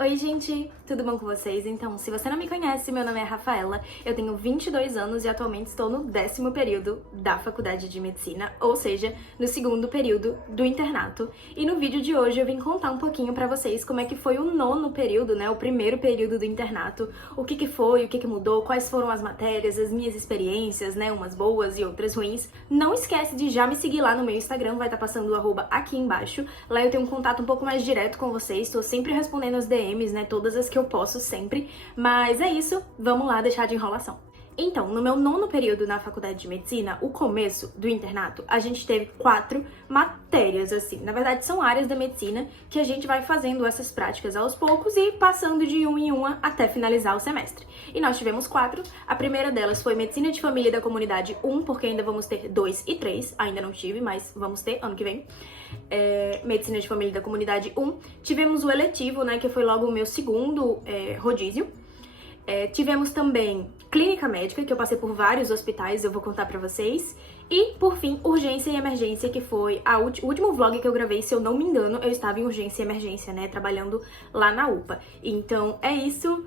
Oi, gente! Tudo bom com vocês? Então, se você não me conhece, meu nome é Rafaela, eu tenho 22 anos e atualmente estou no 10º período da Faculdade de Medicina, ou seja, no 2º período do internato. E no vídeo de hoje eu vim contar um pouquinho pra vocês como é que foi o 9º período, né, o 1º período do internato, o que foi, o que mudou, quais foram as matérias, as minhas experiências, né, umas boas e outras ruins. Não esquece de já me seguir lá no meu Instagram, vai estar passando o arroba aqui embaixo. Lá eu tenho um contato um pouco mais direto com vocês, estou sempre respondendo as DMs, né, todas as que eu posso sempre, mas é isso, vamos lá deixar de enrolação. Então, no meu 9º período na Faculdade de Medicina, o começo do internato, a gente teve 4 matérias, assim. Na verdade, são áreas da medicina que a gente vai fazendo essas práticas aos poucos e passando de uma em uma até finalizar o semestre. E nós tivemos 4. A primeira delas foi Medicina de Família da Comunidade 1, porque ainda vamos ter 2 e 3. Ainda não tive, mas vamos ter ano que vem. Medicina de Família da Comunidade 1. Tivemos o eletivo, né, que foi logo o meu segundo rodízio. Tivemos também Clínica Médica, que eu passei por vários hospitais, eu vou contar pra vocês. E, por fim, Urgência e Emergência, que foi o último vlog que eu gravei, se eu não me engano, eu estava em Urgência e Emergência, né, trabalhando lá na UPA. Então, é isso,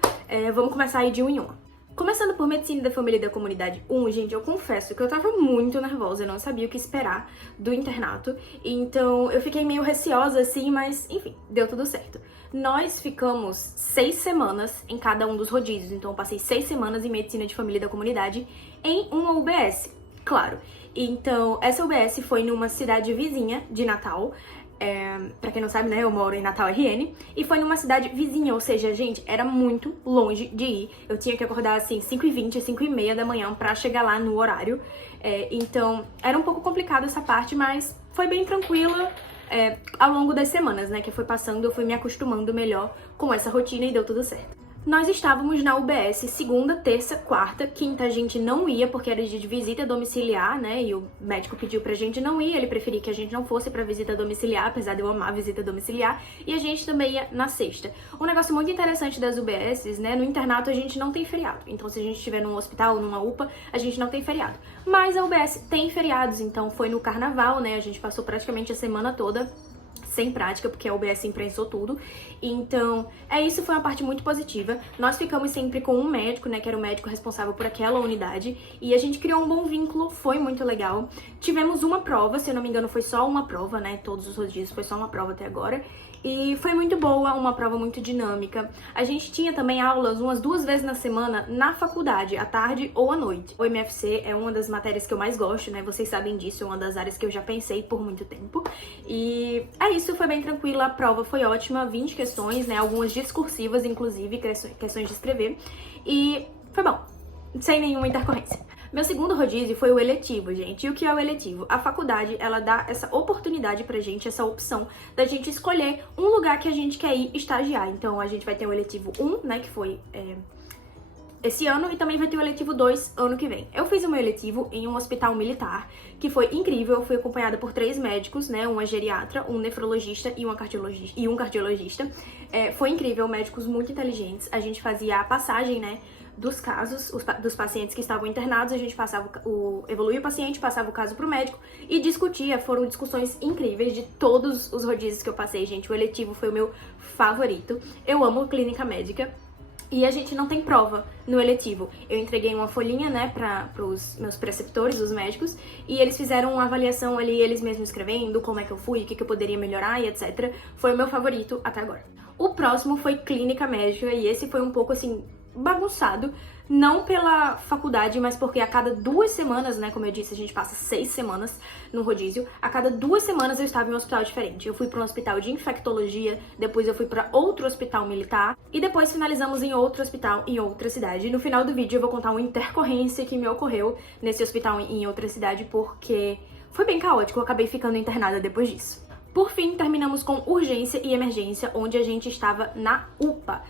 vamos começar aí de um em uma. Começando por Medicina da Família e da Comunidade 1, gente, eu confesso que eu tava muito nervosa, eu não sabia o que esperar do internato, então eu fiquei meio receosa assim, mas enfim, deu tudo certo. Nós ficamos 6 semanas em cada um dos rodízios, então eu passei 6 semanas em Medicina de Família e da Comunidade em uma UBS, claro. Então, essa UBS foi numa cidade vizinha de Natal. Pra quem não sabe, né, eu moro em Natal RN, e foi numa cidade vizinha, ou seja, gente, era muito longe de ir. Eu tinha que acordar, assim, 5h20, 5h30 da manhã pra chegar lá no horário. Então, era um pouco complicado essa parte, mas foi bem tranquila ao longo das semanas, né, que foi passando, eu fui me acostumando melhor com essa rotina e deu tudo certo. Nós estávamos na UBS segunda, terça, quarta, quinta a gente não ia porque era dia de visita domiciliar, né? E o médico pediu pra gente não ir, ele preferia que a gente não fosse pra visita domiciliar, apesar de eu amar a visita domiciliar, e a gente também ia na sexta. Um negócio muito interessante das UBSs, né? No internato a gente não tem feriado, então se a gente estiver num hospital ou numa UPA, a gente não tem feriado. Mas a UBS tem feriados, então foi no carnaval, né? A gente passou praticamente a semana toda sem prática, porque a UBS imprensou tudo. Então, isso foi uma parte muito positiva. Nós ficamos sempre com um médico, né, que era o médico responsável por aquela unidade, e a gente criou um bom vínculo, foi muito legal. Tivemos uma prova, se eu não me engano foi só uma prova, né, todos os dias foi só uma prova até agora, e foi muito boa, uma prova muito dinâmica. A gente tinha também aulas umas 2 vezes na semana na faculdade, à tarde ou à noite. O MFC é uma das matérias que eu mais gosto, né, vocês sabem disso, é uma das áreas que eu já pensei por muito tempo. E é isso, foi bem tranquila, a prova foi ótima, 20 questões, né, algumas discursivas, inclusive, questões de escrever, e foi bom, sem nenhuma intercorrência. Meu segundo rodízio foi o eletivo, gente. E o que é o eletivo? A faculdade, ela dá essa oportunidade pra gente, essa opção da gente escolher um lugar que a gente quer ir estagiar. Então, a gente vai ter o eletivo 1, né, que foi esse ano, e também vai ter o eletivo 2 ano que vem. Eu fiz o meu eletivo em um hospital militar, que foi incrível. Eu fui acompanhada por 3 médicos, né, uma geriatra, um nefrologista e um cardiologista. Foi incrível, médicos muito inteligentes. A gente fazia a passagem, né, dos casos, dos pacientes que estavam internados, a gente evoluía o paciente, passava o caso pro médico e discutia. Foram discussões incríveis de todos os rodízios que eu passei, gente. O eletivo foi o meu favorito. Eu amo clínica médica. E a gente não tem prova no eletivo. Eu entreguei uma folhinha, né, pros meus preceptores, os médicos, e eles fizeram uma avaliação ali, eles mesmos escrevendo como é que eu fui, o que eu poderia melhorar e etc. Foi o meu favorito até agora. O próximo foi clínica médica, e esse foi um pouco, assim, bagunçado, não pela faculdade, mas porque a cada 2 semanas, né, como eu disse, a gente passa 6 semanas no rodízio, a cada 2 semanas eu estava em um hospital diferente. Eu fui para um hospital de infectologia, depois eu fui para outro hospital militar, e depois finalizamos em outro hospital em outra cidade. E no final do vídeo eu vou contar uma intercorrência que me ocorreu nesse hospital em outra cidade, porque foi bem caótico, eu acabei ficando internada depois disso. Por fim, terminamos com Urgência e Emergência, onde a gente estava na UPA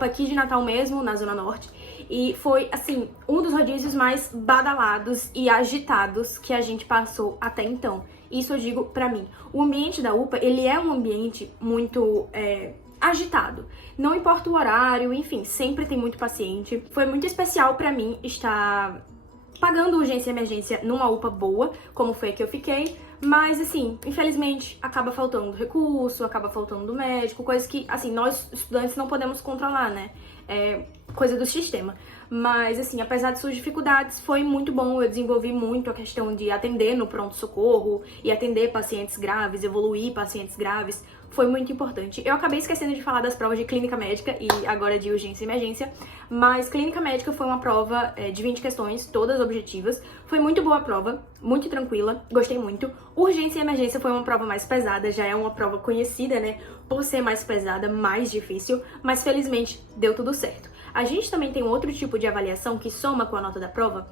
aqui de Natal mesmo, na Zona Norte, e foi, assim, um dos rodízios mais badalados e agitados que a gente passou até então. Isso eu digo pra mim. O ambiente da UPA, ele é um ambiente muito agitado. Não importa o horário, enfim, sempre tem muito paciente. Foi muito especial pra mim estar pagando urgência e emergência numa UPA boa, como foi a que eu fiquei, Mas, assim, infelizmente, acaba faltando recurso, acaba faltando médico, coisas que, assim, nós estudantes não podemos controlar, né? É coisa do sistema. Mas, assim, apesar de suas dificuldades, foi muito bom. Eu desenvolvi muito a questão de atender no pronto-socorro e atender pacientes graves, evoluir pacientes graves. Foi muito importante. Eu acabei esquecendo de falar das provas de clínica médica e agora de urgência e emergência, mas clínica médica foi uma prova de 20 questões, todas objetivas. Foi muito boa a prova, muito tranquila, gostei muito. Urgência e emergência foi uma prova mais pesada, já é uma prova conhecida, né, por ser mais pesada, mais difícil, mas felizmente deu tudo certo. A gente também tem um outro tipo de avaliação que soma com a nota da prova,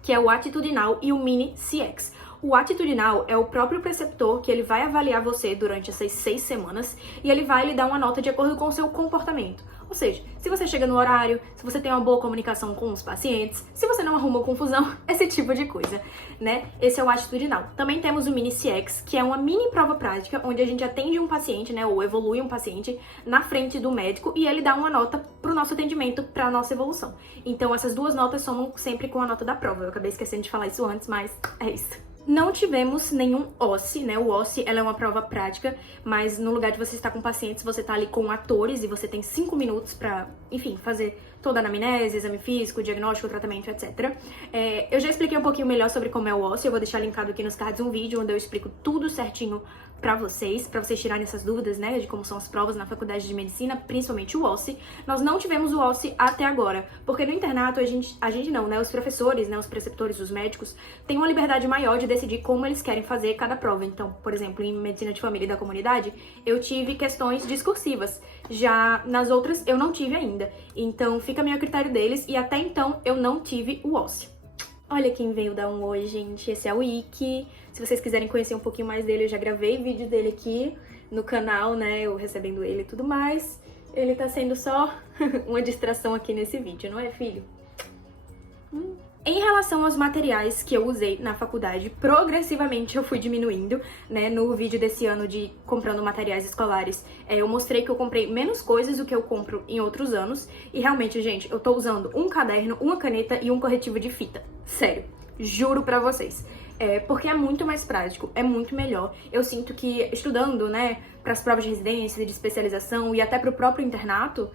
que é o atitudinal e o mini CX. O atitudinal é o próprio preceptor que ele vai avaliar você durante essas 6 semanas e ele vai lhe dar uma nota de acordo com o seu comportamento. Ou seja, se você chega no horário, se você tem uma boa comunicação com os pacientes, se você não arruma confusão, esse tipo de coisa, né? Esse é o atitudinal. Também temos o mini CX, que é uma mini prova prática, onde a gente atende um paciente, né, ou evolui um paciente na frente do médico e ele dá uma nota pro nosso atendimento, pra nossa evolução. Então essas duas notas somam sempre com a nota da prova. Eu acabei esquecendo de falar isso antes, mas é isso. Não tivemos nenhum OSCE, né? O OSCE, ela é uma prova prática, mas no lugar de você estar com pacientes, você tá ali com atores e você tem 5 minutos pra, enfim, fazer toda a anamnese, exame físico, diagnóstico, tratamento, etc. Eu já expliquei um pouquinho melhor sobre como é o OSCE, eu vou deixar linkado aqui nos cards um vídeo onde eu explico tudo certinho pra vocês tirarem essas dúvidas, né, de como são as provas na faculdade de medicina, principalmente o OSCE. Nós não tivemos o OSCE até agora, porque no internato a gente não, né, os professores, né, os preceptores, os médicos, têm uma liberdade maior de decidir como eles querem fazer cada prova. Então, por exemplo, em medicina de família e da comunidade, eu tive questões discursivas, já nas outras eu não tive ainda. Então, fica a meu critério deles e até então eu não tive o OSCE. Olha quem veio dar um oi, gente. Esse é o Ike. Se vocês quiserem conhecer um pouquinho mais dele, eu já gravei vídeo dele aqui no canal, né? Eu recebendo ele e tudo mais. Ele tá sendo só uma distração aqui nesse vídeo, não é, filho? Em relação aos materiais que eu usei na faculdade, progressivamente eu fui diminuindo, né? No vídeo desse ano de comprando materiais escolares, eu mostrei que eu comprei menos coisas do que eu compro em outros anos. E realmente, gente, eu tô usando um caderno, uma caneta e um corretivo de fita. Sério, juro pra vocês. Porque é muito mais prático, é muito melhor. Eu sinto que estudando, né, pras provas de residência, de especialização e até pro próprio internato,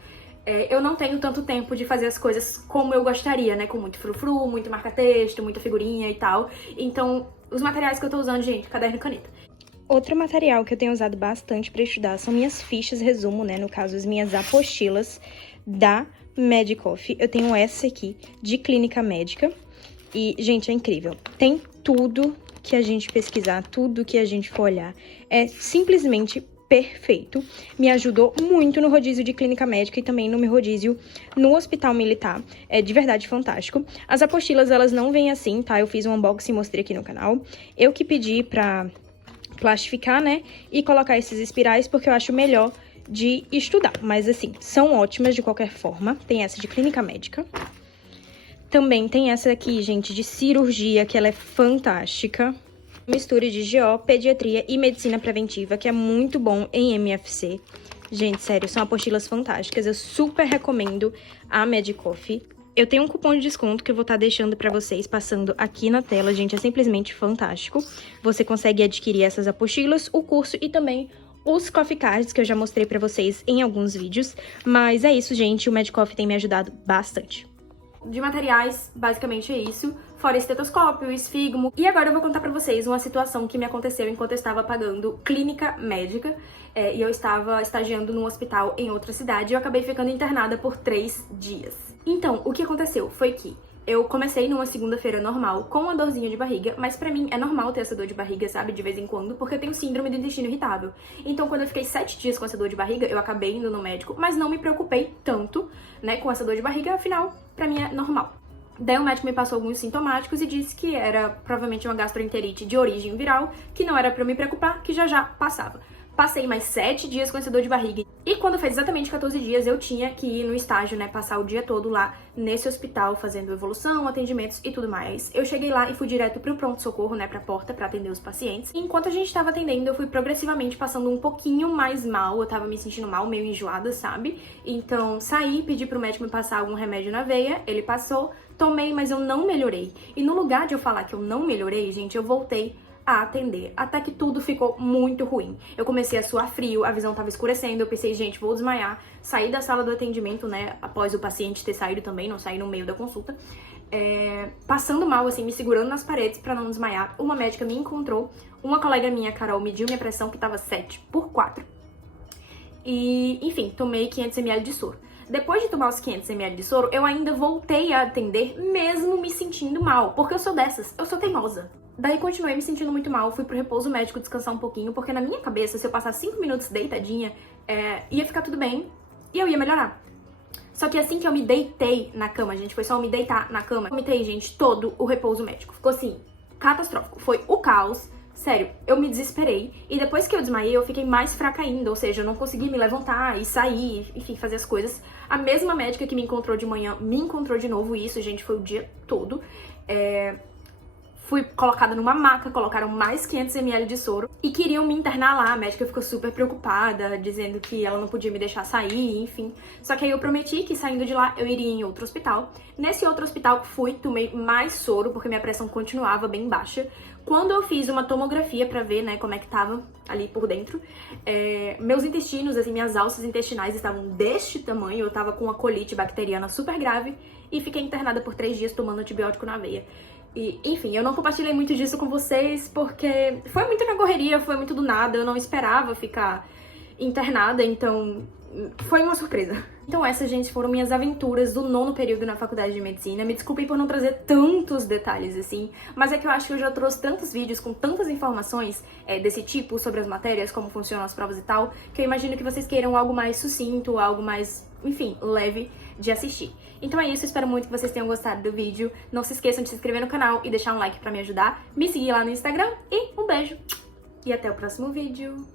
eu não tenho tanto tempo de fazer as coisas como eu gostaria, né? Com muito frufru, muito marca-texto, muita figurinha e tal. Então, os materiais que eu tô usando, gente, caderno e caneta. Outro material que eu tenho usado bastante pra estudar são minhas fichas resumo, né? No caso, as minhas apostilas da Medicoff. Eu tenho essa aqui, de clínica médica. E, gente, é incrível. Tem tudo que a gente pesquisar, tudo que a gente for olhar. É simplesmente perfeito, me ajudou muito no rodízio de clínica médica e também no meu rodízio no hospital militar, é de verdade fantástico. As apostilas, elas não vêm assim, tá? Eu fiz um unboxing e mostrei aqui no canal. Eu que pedi pra plastificar, né, e colocar esses espirais porque eu acho melhor de estudar, mas assim, são ótimas de qualquer forma. Tem essa de clínica médica. Também tem essa aqui, gente, de cirurgia, que ela é fantástica. Mistura de GO, pediatria e medicina preventiva, que é muito bom em MFC. Gente, sério, são apostilas fantásticas. Eu super recomendo a Medicoff. Eu tenho um cupom de desconto que eu vou estar deixando pra vocês, passando aqui na tela. Gente, é simplesmente fantástico. Você consegue adquirir essas apostilas, o curso e também os coffee cards, que eu já mostrei pra vocês em alguns vídeos. Mas é isso, gente. O Medicoff tem me ajudado bastante. De materiais, basicamente é isso, fora estetoscópio, esfigmo. E agora eu vou contar pra vocês uma situação que me aconteceu enquanto eu estava pagando clínica médica e eu estava estagiando num hospital em outra cidade e eu acabei ficando internada por 3 dias. Então, o que aconteceu foi que eu comecei numa segunda-feira normal, com uma dorzinha de barriga, mas pra mim é normal ter essa dor de barriga, sabe, de vez em quando, porque eu tenho síndrome do intestino irritável. Então, quando eu fiquei 7 dias com essa dor de barriga, eu acabei indo no médico, mas não me preocupei tanto, né, com essa dor de barriga, afinal, pra mim é normal. Daí o médico me passou alguns sintomáticos e disse que era provavelmente uma gastroenterite de origem viral, que não era pra eu me preocupar, que já passava. Passei mais 7 dias com essa dor de barriga. E quando fez exatamente 14 dias, eu tinha que ir no estágio, né, passar o dia todo lá nesse hospital, fazendo evolução, atendimentos e tudo mais. Eu cheguei lá e fui direto pro pronto-socorro, né, pra porta, pra atender os pacientes. E enquanto a gente tava atendendo, eu fui progressivamente passando um pouquinho mais mal. Eu tava me sentindo mal, meio enjoada, sabe? Então, saí, pedi pro médico me passar algum remédio na veia, ele passou, tomei, mas eu não melhorei. E no lugar de eu falar que eu não melhorei, gente, eu voltei a atender, até que tudo ficou muito ruim. Eu comecei a suar frio, a visão tava escurecendo, eu pensei, gente, vou desmaiar. Saí da sala do atendimento, né, após o paciente ter saído também, não saí no meio da consulta. Passando mal, assim, me segurando nas paredes pra não desmaiar. Uma médica me encontrou, uma colega minha, Carol, mediu minha pressão, que tava 7/4. E, enfim, tomei 500 ml de soro. Depois de tomar os 500 ml de soro, eu ainda voltei a atender, mesmo me sentindo mal, porque eu sou dessas, eu sou teimosa. Daí continuei me sentindo muito mal, fui pro repouso médico descansar um pouquinho, porque na minha cabeça, se eu passar 5 minutos deitadinha, ia ficar tudo bem e eu ia melhorar. Só que assim que eu me deitei na cama, gente, foi só eu me deitar na cama, eu vomitei, gente, todo o repouso médico. Ficou assim, catastrófico. Foi o caos. Sério, eu me desesperei. E depois que eu desmaiei, eu fiquei mais fraca ainda. Ou seja, eu não consegui me levantar e sair, enfim, fazer as coisas. A mesma médica que me encontrou de manhã me encontrou de novo. E isso, gente, foi o dia todo. Fui colocada numa maca, colocaram mais 500 ml de soro e queriam me internar lá. A médica ficou super preocupada, dizendo que ela não podia me deixar sair, enfim. Só que aí eu prometi que saindo de lá eu iria em outro hospital. Nesse outro hospital fui, tomei mais soro, porque minha pressão continuava bem baixa. Quando eu fiz uma tomografia pra ver, né, como é que tava ali por dentro, meus intestinos, assim, minhas alças intestinais estavam deste tamanho, eu tava com uma colite bacteriana super grave e fiquei internada por 3 dias tomando antibiótico na veia. E, enfim, eu não compartilhei muito disso com vocês porque foi muito na correria, foi muito do nada, eu não esperava ficar internada, então foi uma surpresa. Então essas, gente, foram minhas aventuras do 9º período na faculdade de medicina. Me desculpem por não trazer tantos detalhes assim, mas é que eu acho que eu já trouxe tantos vídeos com tantas informações desse tipo sobre as matérias, como funcionam as provas e tal, que eu imagino que vocês queiram algo mais sucinto, algo mais, enfim, leve de assistir. Então é isso, espero muito que vocês tenham gostado do vídeo. Não se esqueçam de se inscrever no canal e deixar um like pra me ajudar, me seguir lá no Instagram e um beijo! E até o próximo vídeo!